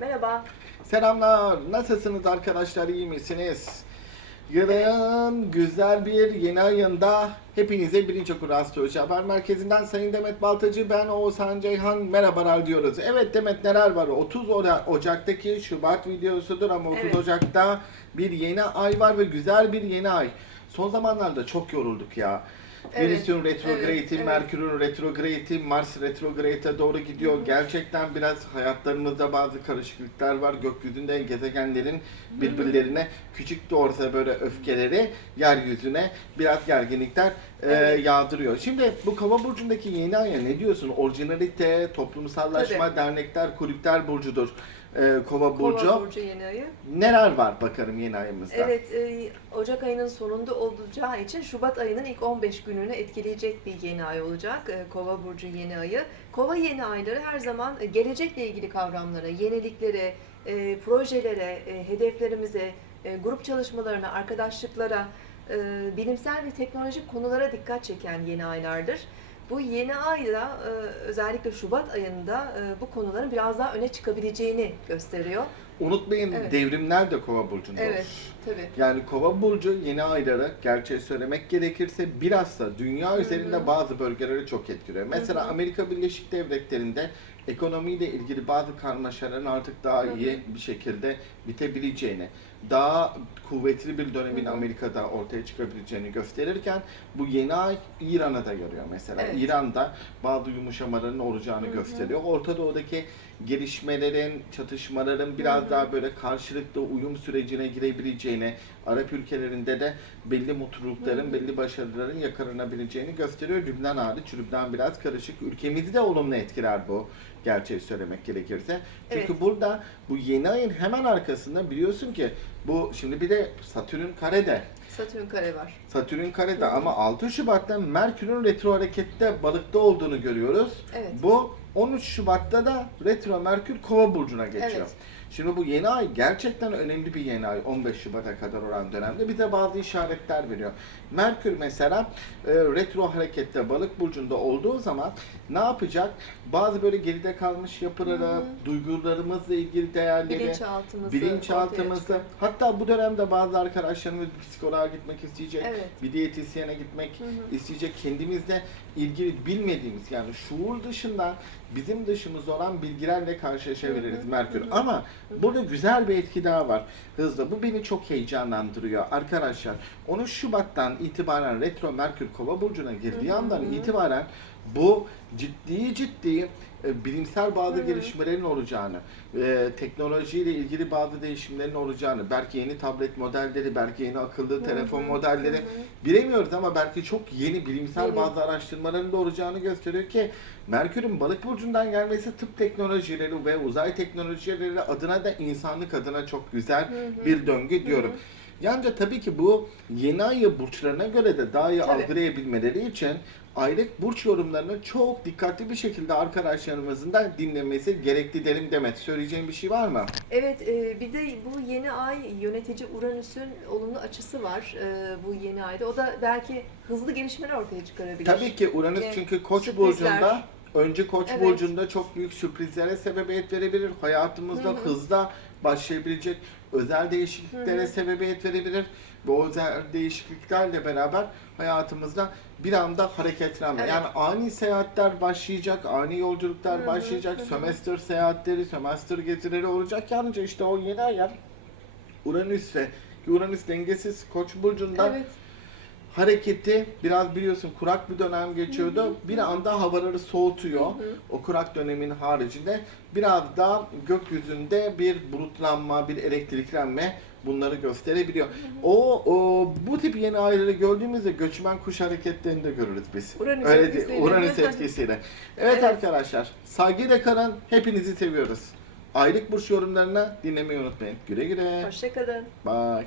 Merhaba. Selamlar. Nasılsınız arkadaşlar? İyi misiniz? Yılın güzel bir yeni ayında hepinize birinci okur astroloji haber merkezinden Sayın Demet Baltacı ben Oğuzhan Ceyhan merhabalar diyoruz. Evet Demet neler var? 30 Oca- Ocak'taki Şubat videosudur ama 30 Evet. Ocak'ta bir yeni ay var ve güzel bir yeni ay. Son zamanlarda çok yorulduk ya. Evet, Venüs'ün retrograde'i, evet, evet. Merkür'ün retrograde'i, Mars retrograde'e doğru gidiyor. Gerçekten biraz hayatlarımızda bazı karışıklıklar var. Gökyüzünde gezegenlerin birbirlerine küçük de olsa böyle öfkeleri yeryüzüne biraz gerginlikler e, Evet. yağdırıyor. Şimdi bu Kova burcundaki yeni aya ne diyorsun? Orijinalite, toplumsallaşma, Tabii. dernekler, kulüpler burcudur. E, Kova burcu. Kova Burcu yeni ayı. Neler var bakalım yeni ayımızda? Evet, e, Ocak ayının sonunda olacağı için Şubat ayının ilk 15 gününü etkileyecek bir yeni ay olacak. E, Kova Burcu yeni ayı. Kova yeni ayları her zaman e, gelecekle ilgili kavramlara, yeniliklere, e, projelere, e, hedeflerimize, e, grup çalışmalarına, arkadaşlıklara, e, bilimsel ve teknolojik konulara dikkat çeken yeni aylardır. Bu yeni ayda e, özellikle Şubat ayında e, bu konuların biraz daha öne çıkabileceğini gösteriyor. Unutmayın Evet. devrimler de Kova burcunda Evet, olur. tabii. Yani Kova burcu yeni ayları gerçeği söylemek gerekirse biraz da dünya üzerinde bazı bölgeleri çok etkiliyor. Mesela Amerika Birleşik Devletleri'nde ekonomiyle ilgili bazı karmaşaların artık daha Hı hı. iyi bir şekilde bitebileceğini, daha kuvvetli bir dönemin Hı hı. Amerika'da ortaya çıkabileceğini gösterirken bu yeni ay İran'a da görüyor mesela. Evet. İran'da bazı yumuşamaların olacağını Hı hı. gösteriyor. Orta Doğu'daki gelişmelerin, çatışmaların biraz daha böyle karşılıklı uyum sürecine girebileceğini, Arap ülkelerinde de belli mutlulukların, belli başarıların yakarınabileceğini gösteriyor. Lübnan hariç, Lübnan biraz karışık. Ülkemizi de olumlu etkiler bu, gerçeği söylemek gerekirse. Çünkü Evet. burada bu yeni ayın hemen arkasında biliyorsun ki bu şimdi bir de Satürn karede. Satürn kare var. Satürn karede hı. ama 6 Şubat'ta Merkür'ün retro harekette balıkta olduğunu görüyoruz. Evet. Bu 13 Şubat'ta da retro Merkür Kova burcuna geçiyor. Evet. Şimdi bu yeni ay gerçekten önemli bir yeni ay 15 Şubat'a kadar olan dönemde bize bazı işaretler veriyor. Merkür mesela e, retro harekette balık burcunda olduğu zaman ne yapacak? Bazı böyle geride kalmış yapıları, Hı hı. duygularımızla ilgili değerleri, Bilinçaltımızı bilinçaltımızı hatta bu dönemde bazı arkadaşlarımız psikoloğa gitmek isteyecek, Evet. bir diyetisyene gitmek Hı hı. isteyecek kendimizle ilgili bilmediğimiz yani şuur dışından bizim dışımızda olan bilgilerle karşılaşabiliriz Merkür. hı hı. Ama burada güzel bir etki daha var. Hızlı. Bu beni çok heyecanlandırıyor arkadaşlar. 13 Şubat'tan itibaren retro Merkür Kova burcuna girdiği andan itibaren bu ciddi ciddi e, bilimsel bazı Hı hı. gelişmelerin olacağını, e, teknolojiyle ilgili bazı değişimlerin olacağını, belki yeni tablet modelleri, belki yeni akıllı telefon hı, modelleri hı hı. bilemiyoruz ama belki çok yeni bilimsel Yeni. bazı araştırmaların da olacağını gösteriyor ki Merkür'ün balık burcundan gelmesi tıp teknolojileri ve uzay teknolojileri adına da insanlık adına çok güzel Hı hı. bir döngü diyorum. Yalnız tabii ki bu yeni ayı burçlarına göre de daha iyi Tabii. algılayabilmeleri için aylık burç yorumlarını çok dikkatli bir şekilde arkadaşlarımızın da dinlemesi gerekli derim Demet. Söyleyeceğim bir şey var mı? Evet, e, bir de bu yeni ay yönetici Uranüs'ün olumlu açısı var e, bu yeni ayda. O da belki hızlı gelişmeler ortaya çıkarabilir. Tabii ki Uranüs Yani çünkü Koç sürprizler. burcunda önce Koç Evet. burcunda çok büyük sürprizlere sebebiyet verebilir. Hayatımızda Hı hı. Başlayabilecek özel değişikliklere sebebiyet verebilir. Bu özel değişikliklerle beraber hayatımızda bir anda hareketlenme. Evet. Yani ani seyahatler başlayacak, ani yolculuklar Hı hı, başlayacak, hı hı. sömestr seyahatleri, sömestr gezileri olacak. Yalnızca işte o yeni ayar Uranüs ve Uranüs dengesiz Koç burcunda Evet. Hareketi biraz biliyorsun kurak bir dönem geçiyordu. Bir anda havaları soğutuyor. Hı hı. O kurak dönemin haricinde biraz daha gökyüzünde bir bulutlanma, bir elektriklenme bunları gösterebiliyor. O, o bu tip yeni ayları gördüğümüzde göçmen kuş hareketlerini de görürüz biz. Uranüs Öyle etkisiyle. Uranüs etkisiyle. Evet, Evet. arkadaşlar, saygıyla kalın. Hepinizi seviyoruz. Aylık burç yorumlarını dinlemeyi unutmayın. Güle güle. Hoşçakalın. Bye.